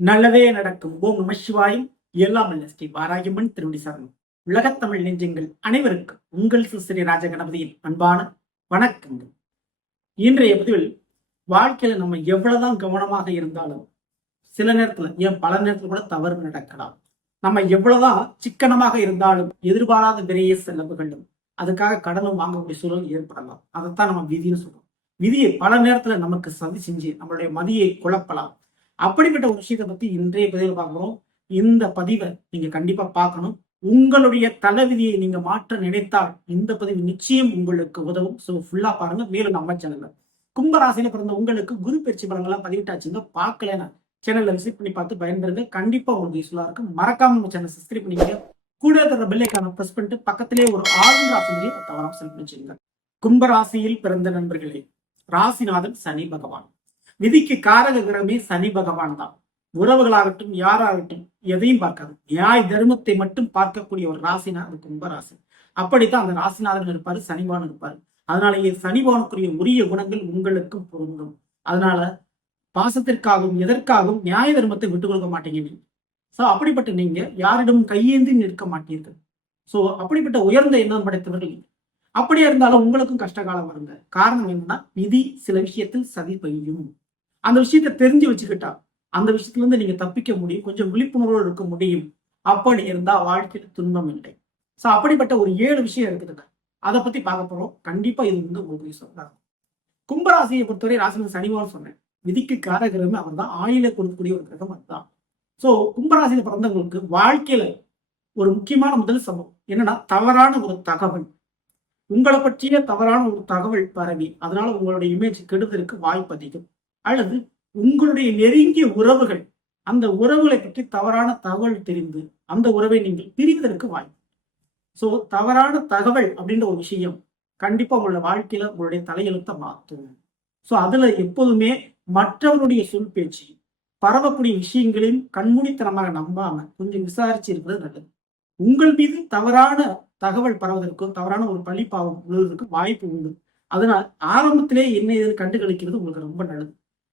நல்லதே நடக்கும். ஓம் நம சிவாயும். எல்லாம் அல்ல ஸ்ரீ வாராகியம்மன் திருவடி சரணம். உலகத்தமிழ் நெஞ்சங்கள் அனைவருக்கும் உங்கள் ஸ்ரீ ராஜகணபதியின் அன்பான வணக்கங்கள். இன்றைய பதிவில் வாழ்க்கையில நம்ம எவ்வளவுதான் கவனமாக இருந்தாலும் சில நேரத்துல பல நேரத்துல கூட தவறு நடக்கலாம். நம்ம எவ்வளவுதான் சிக்கனமாக இருந்தாலும் எதிர்பாராத விரைய செலவுகளும் அதுக்காக கடனும் வாங்கக்கூடிய சூழல் ஏற்படலாம். அதைத்தான் நம்ம விதின்னு சொல்றோம். விதியை பல நேரத்துல நமக்கு சதி செஞ்சு நம்மளுடைய மதியை குழப்பலாம். அப்படிப்பட்ட ஒரு விஷயத்தை பத்தி இன்றைய பதிவில் பார்க்கிறோம். இந்த பதிவை நீங்க கண்டிப்பா பார்க்கணும். உங்களுடைய தலைவிதியை நீங்க மாற்ற நினைத்தால் இந்த பதிவு நிச்சயம் உங்களுக்கு உதவும். ஸோ ஃபுல்லா பாருங்க. மேலும் நம்ம சேனல்ல கும்பராசியில பிறந்த உங்களுக்கு குரு பயிற்சி பலங்கள்லாம் பதிவிட்டாச்சுங்க. பார்க்கலன்னா சேனல்ல விசிட் பண்ணி பார்த்து பயன்பெறுங்க. கண்டிப்பா உங்களுக்கு யூஸ்ஃபுல்லா இருக்கும். மறக்காம நம்ம சேனல் சப்ஸ்கிரைப் பண்ணிக்க. கூட இருக்கிற பெல் ஐக்கானை பிரஸ் பண்ணிட்டு பக்கத்திலேயே ஒரு ஆளுநர் ஆப்ஷன்லையும் தவறாம செலக்ட் பண்ணி வச்சுங்க. கும்பராசியில் பிறந்த நண்பர்களே, ராசிநாதன் சனி பகவான். விதிக்கு காரக கிரகமே சனி பகவான் தான். உறவுகளாகட்டும் யாராகட்டும் எதையும் பார்க்காது, நியாய தர்மத்தை மட்டும் பார்க்கக்கூடிய ஒரு ராசினா அது கும்பராசி. அப்படித்தான் அந்த ராசிநாதன் இருப்பாரு, சனிபவன் இருப்பாரு. அதனாலேயே சனிபவனுக்குரிய உரிய குணங்கள் உங்களுக்கும் பொருந்தும். அதனால பாசத்திற்காகவும் எதற்காகவும் நியாய தர்மத்தை விட்டுக் கொடுக்க மாட்டீங்க நீங்க. சோ அப்படிப்பட்ட நீங்க யாரிடமும் கையேந்தி நிற்க மாட்டீர்கள். சோ அப்படிப்பட்ட உயர்ந்த எண்ணம் படைத்தவர்கள். அப்படியே இருந்தாலும் உங்களுக்கும் கஷ்டகாலம் வருங்க. காரணம் என்னன்னா, விதி சில விஷயத்தில் சதி பெய்யும். அந்த விஷயத்தை தெரிஞ்சு வச்சுக்கிட்டா அந்த விஷயத்துல இருந்து நீங்க தப்பிக்க முடியும், கொஞ்சம் விழிப்புணர்வோடு இருக்க முடியும். அப்படி இருந்தா வாழ்க்கையில துன்பம் இல்லை. சோ அப்படிப்பட்ட ஒரு 7 விஷயம் இருக்குதுங்க. அதை பத்தி பார்க்க போறோம். கண்டிப்பா இது வந்து உங்களுக்கு சொல்றாங்க. கும்பராசியை பொறுத்தவரை ராசியில் சனிவான்னு சொன்னேன். விதிக்கு காரகிரகமே அவர் தான். ஆயில கொடுக்கக்கூடிய ஒரு கிரகம் அதுதான். சோ கும்பராசியில பிறந்தவங்களுக்கு வாழ்க்கையில ஒரு முக்கியமான முதல் சம்பவம் என்னன்னா, தவறான ஒரு தகவல், உங்களை பற்றிய தவறான ஒரு தகவல் பரவி அதனால உங்களுடைய இமேஜ் கெடுதலுக்கு வாய்ப்பு அதிகம். அல்லது உங்களுடைய நெருங்கிய உறவுகள் அந்த உறவுகளை பற்றி தவறான தகவல் தெரிந்து அந்த உறவை நீங்கள் பிரிவதற்கு வாய்ப்பு. சோ தவறான தகவல் அப்படின்ற ஒரு விஷயம் கண்டிப்பா உங்களோட வாழ்க்கையில உங்களுடைய தலையெழுத்தை மாற்றும். சோ அதுல எப்போதுமே மற்றவருடைய சொல் பேச்சு பரவக்கூடிய விஷயங்களையும் கண்மூடித்தனமாக நம்பாம கொஞ்சம் விசாரிச்சு இருக்கிறது நல்லது. உங்கள் மீது தவறான தகவல் பரவதற்கும் தவறான ஒரு பழிப்பாவம் விழுவதற்கு வாய்ப்பு உண்டு. அதனால் ஆரம்பத்திலே என்ன ஏது கண்டுகளிக்கிறது உங்களுக்கு ரொம்ப நல்லது.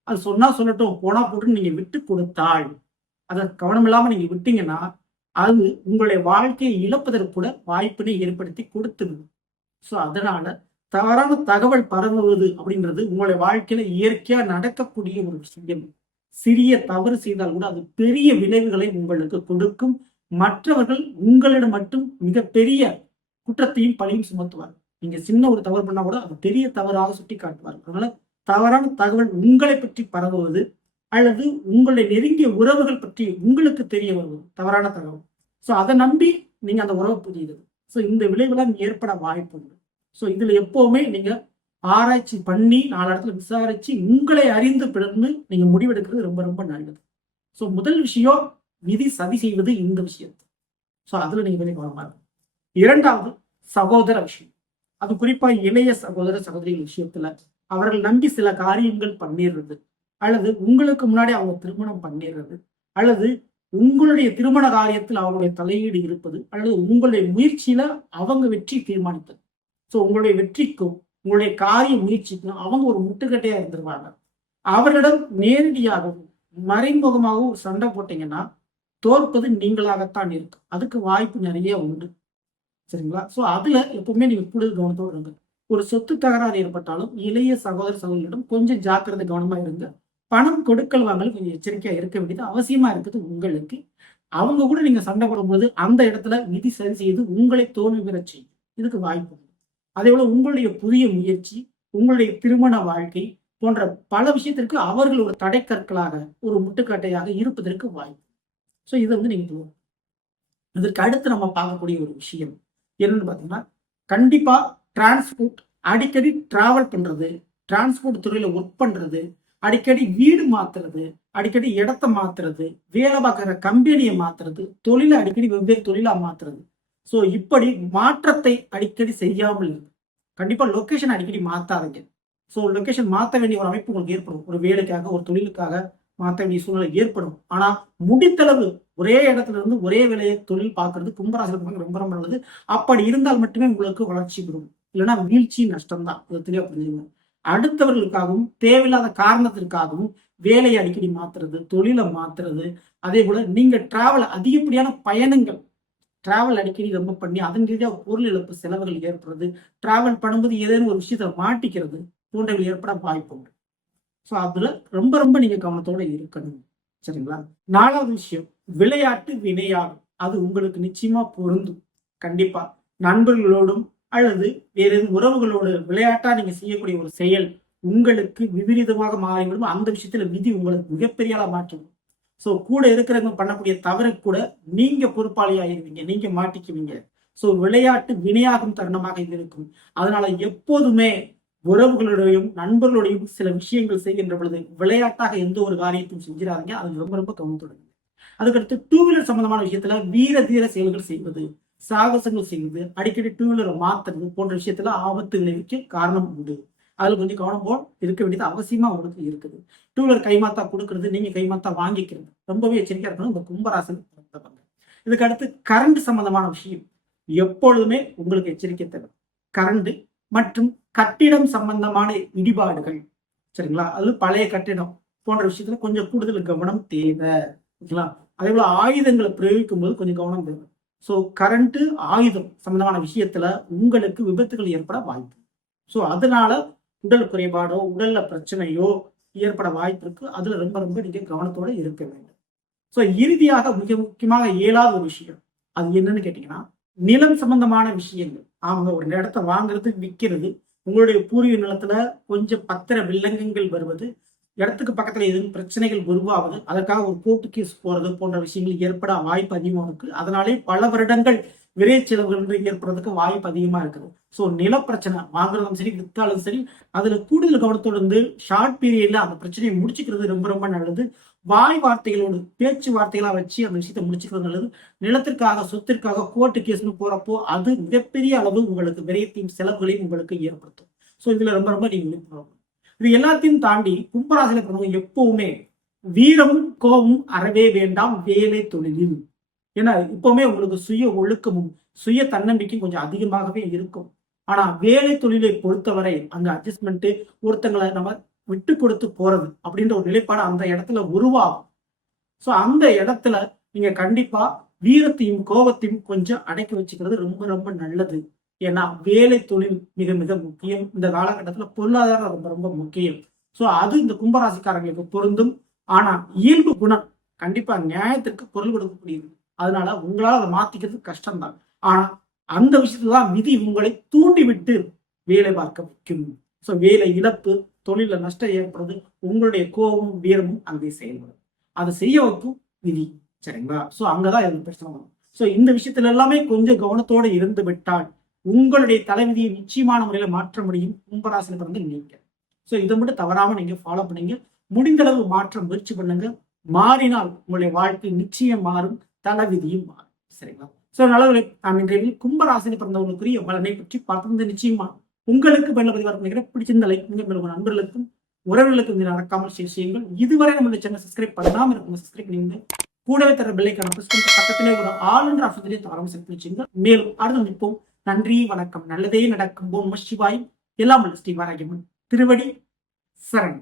அது சொன்னா சொல்லட்டும், போனா போட்டு நீங்க விட்டு கொடுத்தால், அதை கவனம் இல்லாம நீங்க விட்டீங்கன்னா அது உங்களுடைய வாழ்க்கையை இழப்பதற்கு கூட வாய்ப்பினை ஏற்படுத்தி கொடுத்துடும். ஸோ அதனால தவறான தகவல் பரவுவது அப்படின்றது உங்களுடைய வாழ்க்கையில இயற்கையா நடக்கக்கூடிய ஒரு விஷயம். சிறிய தவறு செய்தால் கூட அது பெரிய விளைவுகளை உங்களுக்கு கொடுக்கும். மற்றவர்கள் உங்களிடம் மட்டும் மிகப்பெரிய குற்றத்தையும் பழியும் சுமத்துவார். நீங்க சின்ன ஒரு தவறு பண்ணா கூட அது பெரிய தவறாக சுட்டி காட்டுவார். அதனால தவறான தகவல் உங்களை பற்றி பரவுவது அல்லது உங்களுடைய நெருங்கிய உறவுகள் பற்றி உங்களுக்கு தெரிய வருவது தவறான தகவல். சோ அதை நம்பி நீங்க அந்த உறவு புரியுது. சோ இந்த விளைவுலாம் ஏற்பட வாய்ப்பு உண்டு. சோ இதுல எப்பவுமே நீங்க ஆராய்ச்சி பண்ணி 4 இடத்துல விசாரிச்சு உங்களை அறிந்து பிறந்து நீங்க முடிவெடுக்கிறது ரொம்ப ரொம்ப நல்லது. சோ முதல் விஷயம், விதி சதி செய்வது இந்த விஷயத்தை. சோ அதுல நீங்க வெளியே கவனமா இருக்கும். 2வது சகோதர விஷயம். அது குறிப்பா இளைய சகோதர சகோதரிகள் விஷயத்துல அவர்கள் நம்பி சில காரியங்கள் பண்ணிடுறது, அல்லது உங்களுக்கு முன்னாடி அவங்க திருமணம் பண்ணிடுறது, அல்லது உங்களுடைய திருமண காரியத்தில் அவங்களுடைய தலையீடு இருப்பது, அல்லது உங்களுடைய முயற்சியில அவங்க வெற்றி தீர்மானிப்பது. சோ உங்களுடைய வெற்றிக்கும் உங்களுடைய காரிய முயற்சிக்கும் அவங்க ஒரு முட்டுக்கட்டையா இருந்துருவாங்க. அவர்களிடம் நேரடியாகவும் மறைமுகமாகவும் சண்டை போட்டீங்கன்னா தோற்பது நீங்களாகத்தான் இருக்கும். அதுக்கு வாய்ப்பு நிறைய உண்டு. சரிங்களா? சோ அதுல எப்பவுமே நீங்க கூடுதல் கவனத்தோடு இருங்க. ஒரு சொத்து தகராறு ஏற்பட்டாலும் இளைய சகோதர சகோதரிடம் கொஞ்சம் ஜாக்கிரதை கவனமா இருங்க. பணம் கொடுக்கல் வாங்கல கொஞ்சம் எச்சரிக்கையா இருக்க வேண்டியது அவசியமா இருக்குது உங்களுக்கு. அவங்க கூட நீங்க சண்டை போடும்போது அந்த இடத்துல விதி சரி செய்து உங்களை தோல்வி பெற செய்யும். இதுக்கு வாய்ப்பு உண்டு. அதே போல உங்களுடைய புதிய முயற்சி, உங்களுடைய திருமண வாழ்க்கை போன்ற பல விஷயத்திற்கு அவர்கள் ஒரு தடைக்கற்களாக ஒரு முட்டுக்கட்டையாக இருப்பதற்கு வாய்ப்பு. சோ இதை வந்து நீங்க இதற்கு அடுத்து நம்ம பார்க்கக்கூடிய ஒரு விஷயம் என்னன்னு பாத்தீங்கன்னா, கண்டிப்பா டிரான்ஸ்போர்ட், அடிக்கடி டிராவல் பண்றது, டிரான்ஸ்போர்ட் துறையில ஒர்க் பண்றது, அடிக்கடி வீடு மாத்துறது, அடிக்கடி இடத்த மாத்துறது, வேலை பார்க்குற கம்பெனியை மாத்துறது, தொழிலை அடிக்கடி வெவ்வேறு தொழிலா மாத்துறது. சோ இப்படி மாற்றத்தை அடிக்கடி செய்யாமல் இருக்கு. கண்டிப்பா லொகேஷன் அடிக்கடி மாத்தாதீங்க. சோ லொகேஷன் மாற்ற வேண்டிய ஒரு அமைப்பு உங்களுக்கு ஏற்படும். ஒரு வேலைக்காக ஒரு தொழிலுக்காக மாற்ற வேண்டிய சூழ்நிலை ஏற்படும். ஆனா முடித்தளவு ஒரே இடத்துல இருந்து ஒரே வேலையை தொழில் பார்க்கறது கும்பராசில ரொம்ப ரொம்ப நல்லது. அப்படி இருந்தால் மட்டுமே உங்களுக்கு வளர்ச்சி பெறும். இல்லைன்னா வீழ்ச்சி நஷ்டம் தான். இதை தெளிவா புரிஞ்சுக்கணும். அடுத்தவர்களுக்காகவும் தேவையில்லாத காரணத்திற்காகவும் வேலையை அடிக்கடி மாத்துறது, தொழிலை மாத்துறது, அதே போல நீங்க டிராவல் அதிகப்படியான பயணங்கள் டிராவல் அடிக்கடி ரொம்ப பண்ணி அதன் ரீதியாக பொருள் இழப்பு செலவுகள் ஏற்படுறது, டிராவல் பண்ணும்போது ஏதேனும் ஒரு விஷயத்த மாட்டிக்கிறது போன்றவைகள் ஏற்பட வாய்ப்பு உண்டு. ஸோ அதுல ரொம்ப ரொம்ப நீங்க கவனத்தோட இருக்கணும். சரிங்களா? 4வது விஷயம், விளையாட்டு வினையாகும். அது உங்களுக்கு நிச்சயமா பொருந்தும். கண்டிப்பா நண்பர்களோடும் அல்லது வேற எதுவும் உறவுகளோடு விளையாட்டா நீங்க செய்யக்கூடிய ஒரு செயல் உங்களுக்கு விபரீதமாக மாறிவிடும். அந்த விஷயத்துல விதி உங்களுக்கு மிகப்பெரிய ஆளா மாற்றிடும். ஸோ கூட இருக்கிறவங்க பண்ணக்கூடிய தவறுக்கு கூட நீங்க பொறுப்பாளி ஆயிருவீங்க, நீங்க மாட்டிக்குவீங்க. ஸோ விளையாட்டு வினையாகும் தருணமாக இது இருக்கும். அதனால எப்போதுமே உறவுகளோடையும் நண்பர்களோடையும் சில விஷயங்கள் செய்கின்ற பொழுது விளையாட்டாக எந்த ஒரு காரியத்தையும் செஞ்சிடாதீங்க. அது ரொம்ப ரொம்ப கவனத்துடன். அதுக்கடுத்து 2 வீலர் சம்பந்தமான விஷயத்துல வீர தீர செயல்கள் செய்வது, சாகசங்கள் செய்வது, அடிக்கடி 2 வீலரை மாத்துறது போன்ற விஷயத்துல ஆபத்து விளைவிக்க காரணம் உண்டு. அதுல கொஞ்சம் கவனம் போல் இருக்க வேண்டியது அவசியமா உங்களுக்கு இருக்குது. 2 வீலர் கைமாத்தா கொடுக்கறது, நீங்க கைமாத்தா வாங்கிக்கிறது ரொம்பவே எச்சரிக்கையா இருக்கணும் இந்த கும்பராசன். இதுக்கு அடுத்து கரண்ட் சம்பந்தமான விஷயம் எப்பொழுதுமே உங்களுக்கு எச்சரிக்கை தேவை. கரண்ட் மற்றும் கட்டிடம் சம்பந்தமான இடிபாடுகள், சரிங்களா? அது பழைய கட்டிடம் போன்ற விஷயத்துல கொஞ்சம் கூடுதல் கவனம் தேவை. ஓகேங்களா? அதே போல ஆயுதங்களை பிரயோகிக்கும் போது கொஞ்சம் கவனம் தேவை. ஸோ கரண்ட் ஆயுதம் சம்பந்தமான விஷயத்துல உங்களுக்கு விபத்துகள் ஏற்பட வாய்ப்பு. ஸோ அதனால உடல் குறைபாடோ உடல்ல பிரச்சனையோ ஏற்பட வாய்ப்பு இருக்கு. அதுல ரொம்ப ரொம்ப நீங்க கவனத்தோட இருக்க வேண்டும். ஸோ இறுதியாக மிக முக்கியமாக 7வது ஒரு விஷயம், அது என்னன்னு கேட்டீங்கன்னா நிலம் சம்பந்தமான விஷயங்கள். அவங்க ஒரு இடத்த வாங்குறது, விற்கிறது, உங்களுடைய பூர்வீக நிலத்துல கொஞ்சம் பத்திர வில்லங்கங்கள் வருவது, இடத்துக்கு பக்கத்துல எதுவும் பிரச்சனைகள் உருவாவது, அதற்காக ஒரு கோர்ட்டு கேஸ் போறது போன்ற விஷயங்கள் ஏற்பட வாய்ப்பு அதிகமாக இருக்கு. அதனாலே பல வருடங்கள் விரை செலவுகள் ஏற்படுறதுக்கு வாய்ப்பு அதிகமா இருக்குது. ஸோ நிலப்பிரச்சனை வாங்குறதும் சரி வித்தாலும் சரி, அதுல கூடுதல் கவனத்தோடு இருந்து ஷார்ட் பீரியட்ல அந்த பிரச்சனையை முடிச்சுக்கிறது ரொம்ப ரொம்ப நல்லது. வாய் வார்த்தைகளோடு பேச்சுவார்த்தைகளா வச்சு அந்த விஷயத்தை முடிச்சுக்கிறது நல்லது. நிலத்திற்காக சொத்திற்காக கோர்ட்டு கேஸ்னு போறப்போ அது மிகப்பெரிய அளவு உங்களுக்கு விரயத்தையும் செலவுகளையும் உங்களுக்கு ஏற்படுத்தும். ஸோ இதுல ரொம்ப ரொம்ப நீங்க விழிப்புணர்வு. இது எல்லாத்தையும் தாண்டி கும்பராசியில பிறந்தவங்க எப்பவுமே வீரமும் கோபமும் அறவே வேண்டாம் வேலை தொழிலில். ஏன்னா இப்பவுமே உங்களுக்கு சுய ஒழுக்கமும் சுய தன்னம்பிக்கையும் கொஞ்சம் அதிகமாகவே இருக்கும். ஆனா வேலை தொழிலை பொறுத்தவரை அங்க அட்ஜஸ்ட்மெண்ட், ஒருத்தங்களை நம்ம விட்டு கொடுத்து போறது அப்படின்ற ஒரு நிலைப்பாடு அந்த இடத்துல உருவாகும். ஸோ அந்த இடத்துல நீங்க கண்டிப்பா வீரத்தையும் கோபத்தையும் கொஞ்சம் அடக்கி வச்சுக்கிறது ரொம்ப ரொம்ப நல்லது. ஏன்னா வேலை தொழில் மிக மிக முக்கியம். இந்த காலகட்டத்துல பொருளாதாரம் ரொம்ப ரொம்ப முக்கியம். ஸோ அது இந்த கும்பராசிக்காரங்களுக்கு பொருந்தும். ஆனா இயல்பு குணம் கண்டிப்பா நியாயத்திற்கு பொருள் கொடுக்கக்கூடியது. அதனால உங்களால் அதை மாத்திக்கிறது கஷ்டம்தான். ஆனா அந்த விஷயத்துலதான் விதி உங்களை தூண்டிவிட்டு வேலை பார்க்க வைக்கும். ஸோ வேலை இழப்பு, தொழில நஷ்டம் ஏற்படுறது, உங்களுடைய கோபமும் வீரமும் அங்கே செயல்படும். அதை செய்ய வைக்கும் விதி. சரிங்களா? ஸோ அங்கதான் இது பிரச்சனை வரும். ஸோ இந்த விஷயத்துல எல்லாமே கொஞ்சம் கவனத்தோடு இருந்து விட்டால் உங்களுடைய தலைவிதியை நிச்சயமான முறையில மாற்ற முடியும். கும்பராசியில பிறந்து நீங்க. ஸோ இதை மட்டும் தவறாம நீங்க ஃபாலோ பண்ணீங்க. முடிந்த அளவு மாற்ற முயற்சி பண்ணுங்க. மாறினால் உங்களுடைய வாழ்க்கை நிச்சயம் மாறும், தலைவிதியும் மாறும். சரிங்களா? ஸோ நல்லவர்களே, நாம் இன்றைய கும்பராசியில பிறந்தவர்களுக்குரிய பலனை பற்றி பார்த்து நிச்சயமா உங்களுக்கு பயனுள்ள பதிவாக நினைக்கிறேன். பிடிச்சிருந்த லைக் உங்க நண்பர்களுக்கும் உறவுகளுக்கும் மறக்காமல் ஷேர் செய்யுங்கள். இதுவரை நம்மளுடைய சேனல் சப்ஸ்கிரைப் பண்ணாம இருக்கும் சப்ஸ்கிரைப் பண்ணி கூடவே தர பெல்லைக்கான பிரஸ் பண்ணி பக்கத்திலே ஒரு ஆல் என்ற ஆப்ஷன்லேயே தவறாமல் செலுத்தி வச்சுங்க. மேலும் அடுத்து நிற்போம். நன்றி, வணக்கம். நல்லதே நடக்கும். ஓம் நம சிவாய். எல்லாம் ஸ்ரீ வாராகியம்மன் திருவடி சரண்.